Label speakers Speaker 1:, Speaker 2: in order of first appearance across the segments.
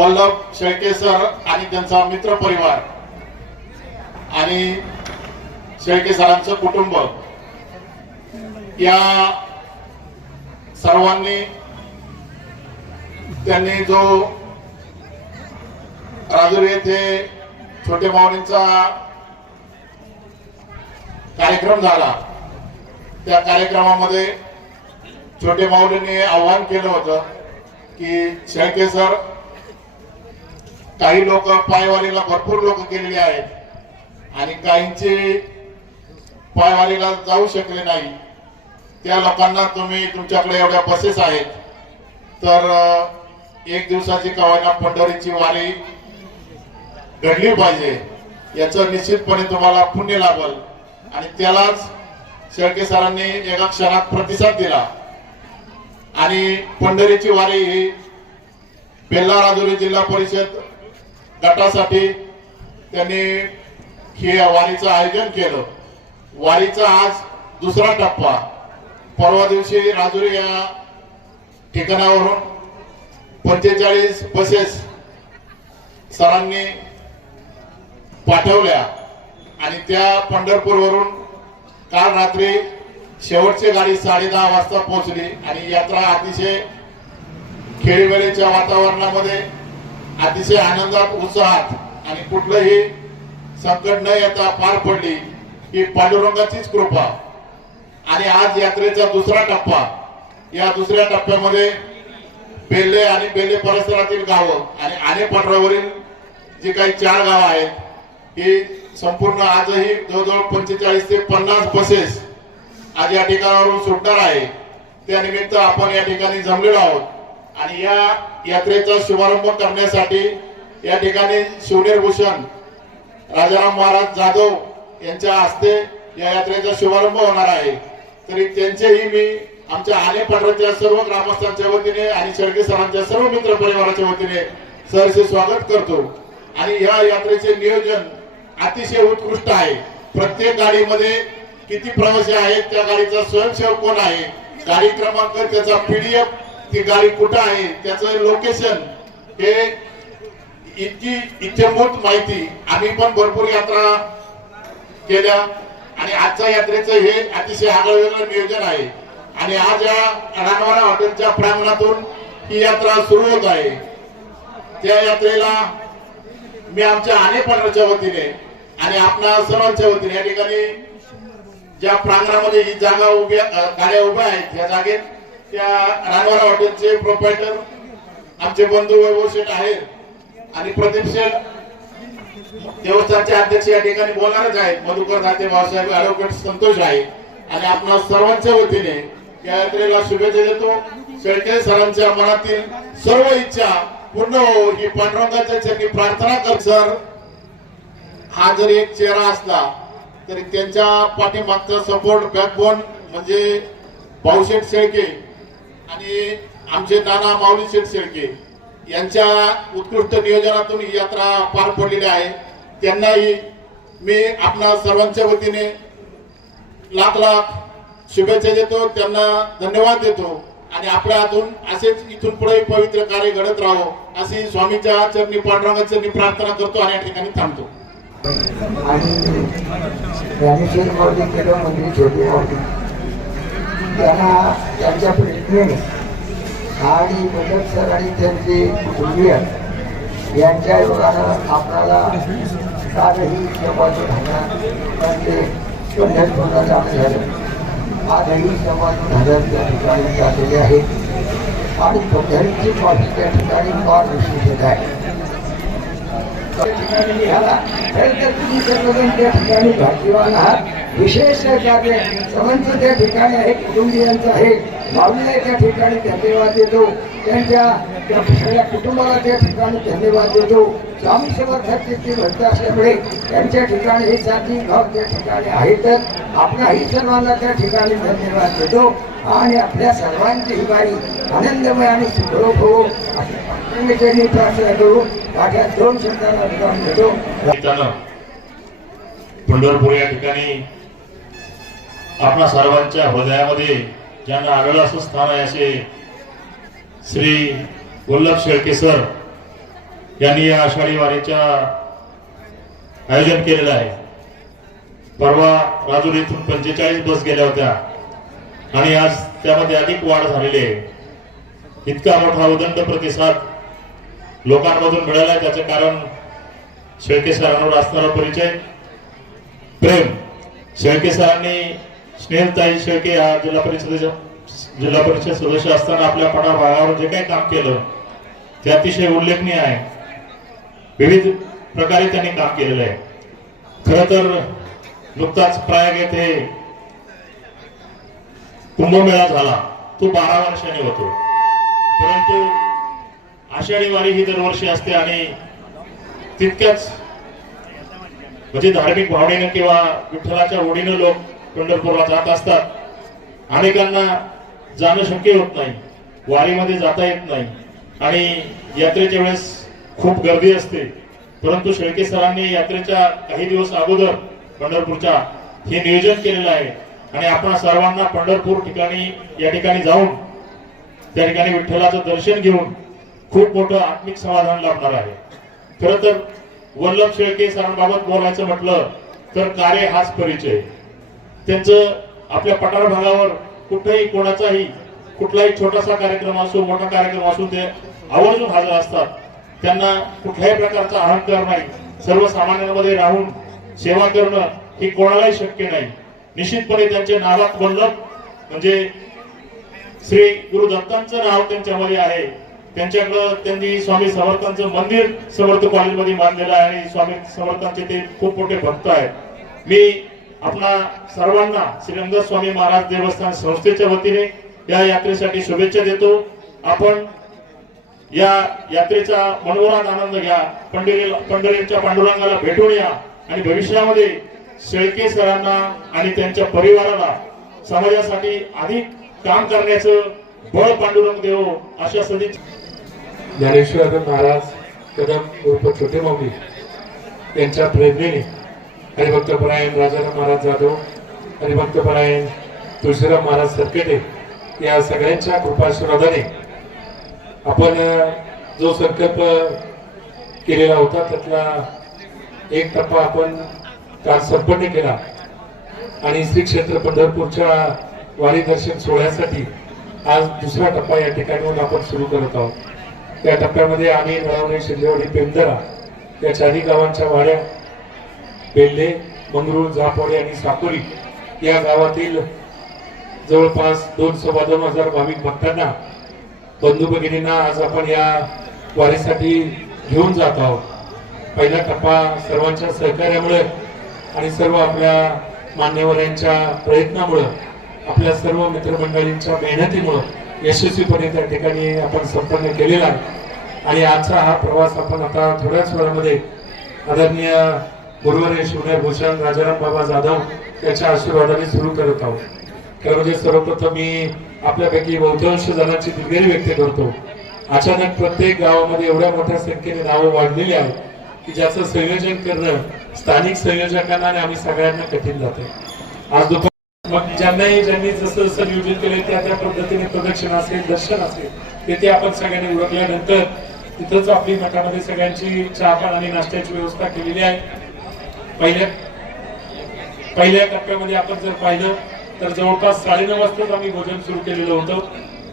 Speaker 1: Vallabh Shelke sir आणि त्यांचा मित्र परिवार. आणि शेळके सरांचं कुटुंब. या सर्वांनी त्यांनी जो राजूर येथे छोटे माऊलींचा कार्यक्रम झाला त्या कार्यक्रमामध्ये छोटे माऊलींनी आव्हान केलं होतं की शेळके सर काही लोक पायवारीला भरपूर लोक गेलेले आहेत. आणि काहींचे पायवारीला जाऊ शकले नाही. त्या लोकांना तुम्ही तुमच्याकडे एवढ्या बसेस आहेत. तर एक दिवसाची कवायना पंढरीची वारी घडली पाहिजे. याचं निश्चितपणे तुम्हाला पुण्य लाभल आणि त्यालाच शेळके सरांनी एका क्षणात प्रतिसाद दिला. आणि पंढरीची वारी ही बेल्ला राजुरी जिल्हा परिषद गटासाठी त्यांनी हे वारीचं आयोजन केलं. वारीचा आज दुसरा टप्पा. परवा दिवशी राजुरी या ठिकाणावरून पंचेचाळीस बसेस सरांनी पाठवल्या आणि त्या पंढरपूरवरून काल रात्री शेवटची गाडी साडे दहा वाजता पोहोचली आणि यात्रा अतिशय खेळीवेळीच्या वातावरणामध्ये अतिशय आनंदात उत्साहात आणि कुठलंही संकट न येता पार पडली ही पांडुरंगाचीच कृपा. आणि आज यात्रेचा दुसरा टप्पा. या दुसऱ्या टप्प्यामध्ये बेल्ले आणि बेल्ले परिसरातील गावं आणि आणे पठारावरील जी काही चार गावं आहेत ही संपूर्ण आजही जवळजवळ पंचेचाळीस ते पन्नास बसेस आज या ठिकाणावरून सुटणार आहे. त्या निमित्त आपण या ठिकाणी जमलेलो आहोत. आणि या यात्रेचा शुभारंभ करण्यासाठी या ठिकाणी शिवनेर भूषण राजाराम महाराज जाधव यांच्या हस्ते या यात्रेचा शुभारंभ होणार आहे. तरी त्यांचेही मी आमच्या आने पठाराच्या सर्व ग्रामस्थांच्या वतीने आणि शेळके सरांच्या सर्व मित्र परिवाराच्या वतीने सहर्ष स्वागत करतो. आणि या यात्रेचे नियोजन अतिशय उत्कृष्ट आहे. प्रत्येक गाडीमध्ये किती प्रवासी आहेत त्या गाडीचा स्वयंसेवक कोण आहे? गाडी क्रमांक त्याचा पीडीएफ ती गाडी कुठं आहे त्याचं लोकेशन हे इतकी इत्यंभूत माहिती आम्ही पण भरपूर यात्रा केल्या. आणि आजच्या यात्रेचं हे अतिशय आगळं वेगळं नियोजन आहे. आणि आज या रानवाडा हॉटेलच्या प्रांगणातून ही यात्रा सुरू होत आहे. त्या यात्रेला मी आमच्या अनेक पठाराच्या वतीने आणि आपणा सर्वांच्या वतीने या ठिकाणी ज्या प्रांगणामध्ये ही जागा उभ्या गाड्या उभ्या आहेत या जागेत त्या रानवाडा हॉटेलचे प्रोपायटर आमचे बंधू वैभव शेठ आहेत. आणि प्रदीप शेठ देवस्थानचे अध्यक्ष या ठिकाणी बोलणारच आहेत. मधुकर दाते भाऊसाहेब ऍडव्होकेट संतोष आहे. आणि आपल्या सर्वांच्या वतीने या यात्रेला शुभेच्छा देतो. शेळके सरांच्या मनातील सर्व इच्छा पूर्ण हो. ही पांडुरंगाच्या चरणी प्रार्थना कर. सर हा जर एक चेहरा असला तरी त्यांच्या पाठीमागचा सपोर्ट बॅकबोन म्हणजे भाऊशेठ शेळके आणि आमचे नाना माऊली शेठ शेळके यांच्या उत्कृष्ट नियोजनातून ही यात्रा पार पडलेली आहे. त्यांनाही मी आपणा सर्वांच्या वतीने लाख लाख शुभेच्छा देतो त्यांना धन्यवाद देतो आणि आपल्या हातून असेच इथून पुढे पवित्र कार्य घडत राहो अशी स्वामीच्या चरणी पांडुरंगाच्या चरणी प्रार्थना करतो आणि या ठिकाणी थांबतो.
Speaker 2: आणि ज्ञानेश्वर माऊली किंवा मंदिर छोटी माऊली. त्यांना त्यांच्या प्रेरणेने आणि मदत सर आणि त्यांचे कुटुंबीय यांच्या योगानं आपणाला कालही समाजून राहणार म्हणजे पंढरपूरला जाणं झालं. आजही समाज राहणार त्या ठिकाणी झालेले आहेत आणि पंढरीची कॉफी त्या ठिकाणी फार विशेष आहे. ठिकाणी निघाला तर तुम्ही सर्वजण त्या ठिकाणी भाग्यवान आहात. विशेष कार्य सर्वांचं त्या ठिकाणी आहे कुटुंबियांचं आहे. माऊलीला त्या ठिकाणी धन्यवाद देतो. त्यांच्या त्या सगळ्या कुटुंबाला त्या ठिकाणी धन्यवाद देतो. स्वामी समर्थाचे ते भक्त असल्यामुळे त्यांच्या ठिकाणी हे साधी भाव त्या ठिकाणी आहेतच आपणाही सर्वांना त्या ठिकाणी धन्यवाद देतो. आणि आपल्या सर्वांची हिवाळी आनंदमय आणि सुखरूप हो. अशी प्रार्थना करू माझ्या दोन शब्दाला विराम देतो
Speaker 3: पंढरपूर या ठिकाणी आपल्या सर्वांच्या हृदयामध्ये ज्यांना आढळलं असं स्थान आहे असे श्री वल्लभ शेळके सर यांनी या आषाढी वारीच्या आयोजन केलेलं आहे. परवा राजूर येथून पंचेचाळीस बस गेल्या होत्या आणि आज त्यामध्ये अधिक वाढ झालेली आहे. इतका मोठा उदंड प्रतिसाद लोकांमधून मिळाला त्याचं कारण शेळके सरांवर असणारा परिचय. प्रेम. शेळके सरांनी स्नेहलताई शेळके या जिल्हा परिषदेच्या जिल्हा परिषद सदस्य असताना आपल्या पडाभागावर जे काही काम केलं ते अतिशय उल्लेखनीय आहे. विविध प्रकारे त्यांनी काम केलेलं आहे. खर तर नुकताच प्रयाग येथे कुंभमेळा झाला. तो बारा वर्षांनी होतो. परंतु आषाढी वारी ही दरवर्षी असते आणि तितक्याच म्हणजे धार्मिक भावनेनं किंवा विठ्ठलाच्या ओढीनं लोक पंढरपूरला जात असतात. अनेकांना जाणं शक्य होत नाही. वारीमध्ये जाता येत नाही. आणि यात्रेच्या वेळेस खूप गर्दी असते. परंतु शेळके सरांनी यात्रेच्या काही दिवस अगोदर पंढरपूरच्या हे नियोजन केलेलं आहे. आणि आपण सर्वांना पंढरपूर ठिकाणी या ठिकाणी जाऊन त्या ठिकाणी विठ्ठलाचं दर्शन घेऊन खूप मोठं आत्मिक समाधान लाभणार आहे. खर तर वल्लभ शेळके सरांबाबत बोलायचं म्हटलं तर कार्य हाच परिचय. त्यांचं आपल्या पठार भागावर कुठेही कोणाचाही कुठलाही छोटासा कार्यक्रम असो मोठा कार्यक्रम असो ते आवर्जून हजर असतात. त्यांना कुठल्याही प्रकारचा अहंकार नाही. सर्वसामान्यांमध्ये राहून सेवा करणं ही कोणालाही शक्य नाही. निश्चितपणे त्यांच्या नावात वल्लभ म्हणजे श्री गुरु दत्तांचं नाव त्यांच्यामध्ये आहे. त्यांच्याकडं त्यांनी स्वामी समर्थांचं मंदिर समर्थ कॉलेजमध्ये बांधलेलं आहे आणि स्वामी समर्थांचे ते खूप मोठे भक्त आहेत. मी आपणा सर्वांना श्रीरंग स्वामी महाराज देवस्थान संस्थेच्या वतीने या यात्रेसाठी शुभेच्छा देतो. आपण या यात्रेचा मनोहरात आनंद घ्या. पंढरी पंढरीच्या पांडुरंगाला भेटून या आणि भविष्यामध्ये शेळके सरांना आणि त्यांच्या परिवाराला समाजासाठी अधिक काम करण्याचं बळ पांडुरंग देव अशा सदिच्छा.
Speaker 4: ज्ञानेश्वर महाराज कदम उर्फ छोटे मम्मी यांच्या प्रेरणेने हरिभक्तपरायण राजाराम महाराज जाधव हरिभक्तपरायण तुळशीराम महाराज सरकेटे या सगळ्यांच्या कृपाशीर्वादाने आपण जो संकल्प केलेला होता त्यातला एक टप्पा आपण काल संपन्न केला. आणि श्री क्षेत्र पंढरपूरच्या वारी दर्शन सोहळ्यासाठी आज दुसरा टप्पा या ठिकाणीहून आपण सुरू करत आहोत. त्या टप्प्यामध्ये आम्ही नळवणे शिंदेवाडी पेंदरा या चारही गावांच्या वाड्या बेल्ले मंगरूळ झापवाडी आणि साकोरी या गावातील जवळपास दोन सव्वा दोन हजार भाविक भक्तांना बंधू भगिनींना आज आपण या वारीसाठी घेऊन जात आहोत. पहिला टप्पा सर्वांच्या सहकार्यामुळे आणि सर्व आपल्या मान्यवरांच्या प्रयत्नामुळं आपल्या सर्व मित्रमंडळींच्या मेहनतीमुळं यशस्वीपणे त्या ठिकाणी आपण संपन्न केलेला आहे. आणि आजचा हा प्रवास आपण आता थोड्याच वेळामध्ये आदरणीय गुरुवारी शिवराय भूषण राजाराम बाबा जाधव त्याच्या आशीर्वादाने सुरू करत आहोत. तर म्हणजे सर्वप्रथम मी आपल्यापैकी बहुतांश जणांची दिलगिरी व्यक्त करतो. अचानक प्रत्येक गावामध्ये एवढ्या मोठ्या संख्येने नावं वाढलेली आहेत की ज्याचं संयोजन करणं स्थानिक संयोजकांना आणि आम्ही सगळ्यांना कठीण जाते. आज दुपार मग ज्यांनाही ज्यांनी जसं जसं नियोजन केले त्या त्या पद्धतीने प्रदक्षिण असेल दर्शन असेल ते ते आपण सगळ्यांनी ओळखल्यानंतर तिथंच आपली मठामध्ये सगळ्यांची चहापान आणि नाश्त्याची व्यवस्था केलेली आहे. पहिल्या पहिल्या टप्प्यामध्ये आपण जर पाहिलं तर जवळपास साडेनऊ वाजताच आम्ही भोजन सुरू केलेलं होतं.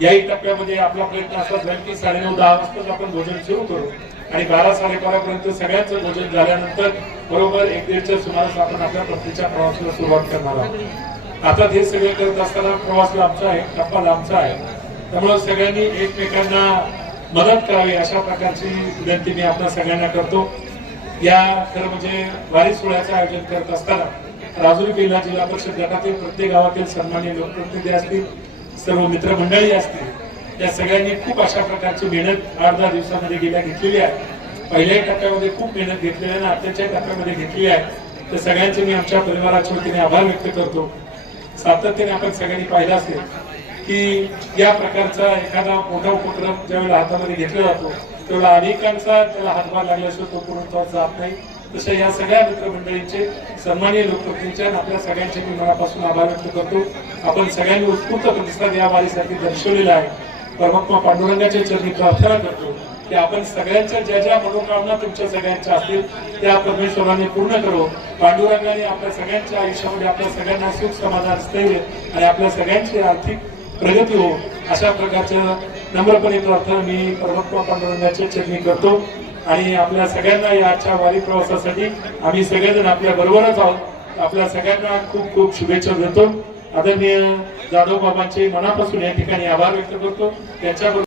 Speaker 4: याही टप्प्यामध्ये आपला प्रयत्न असा झाला की साडेनऊ दहा वाजताच आपण भोजन सुरू करू. आणि बारा साडेबारा पर्यंत सगळ्यांचं भोजन झाल्यानंतर बरोबर एक दीडच्या सुमारास आपण आपल्या परतीच्या प्रवासाला सुरुवात करणार आहोत. आता हे सगळे करत असताना प्रवास लांबचा आहे टप्पा लांबचा आहे त्यामुळे सगळ्यांनी एकमेकांना मदत करावी अशा प्रकारची विनंती मी आपल्या सगळ्यांना करतो. या खरं म्हणजे वारी सोहळ्याचं आयोजन करत असताना राजुरी जिल्हा जिल्हा परिषद गटातील प्रत्येक गावातील सन्मान्य लोकप्रतिनिधी असतील सर्व मित्रमंडळी असतील या सगळ्यांनी खूप अशा प्रकारची मेहनत आठ दहा दिवसामध्ये गेल्या घेतलेली आहे. पहिल्याही टप्प्यामध्ये खूप मेहनत घेतलेली आहे आणि आताच्या टप्प्यामध्ये घेतली आहे. तर सगळ्यांचे मी आमच्या परिवाराच्या वतीने आभार व्यक्त करतो. सातत्याने आपण सगळ्यांनी पाहिलं असेल की या प्रकारचा एखादा मोठा उपक्रम ज्यावेळेला हातामध्ये घेतला जातो तेवढा अनेकांचा त्याला हातभार लागल्याशिवाय तो पूर्ण जात नाही. तसं या सगळ्या मित्रमंडळींचे सन्माननीय लोकप्रतिनिधींचे आपल्या सगळ्यांचे मी मनापासून आभार व्यक्त करतो. आपण सगळ्यांनी उत्स्फूर्त प्रतिसाद या वारीसाठी दर्शवलेला आहे. परमात्मा पांडुरंगाच्या चरणी प्रार्थना करतो. की आपण सगळ्यांच्या ज्या ज्या मनोकामना तुमच्या सगळ्यांच्या असतील त्या परमेश्वराने पूर्ण करो. पांडुरंगाने आपल्या सगळ्यांच्या आयुष्यामध्ये आपल्या सगळ्यांना सुख समाधान स्थैर्य आणि आपल्या सगळ्यांची आर्थिक प्रगती हो अशा प्रकारच्या नम्रपणे प्रार्थना मी परमात्मा पांडुरंगाच्या चरणी करतो. आणि आपल्या सगळ्यांना या आजच्या वारी प्रवासासाठी आम्ही सगळेजण आपल्या बरोबरच आहोत. आपल्या सगळ्यांना खूप खूप शुभेच्छा देतो. आदरणीय जाधव बाबांचे मनापासून या ठिकाणी आभार व्यक्त करतो. त्यांच्याबरोबर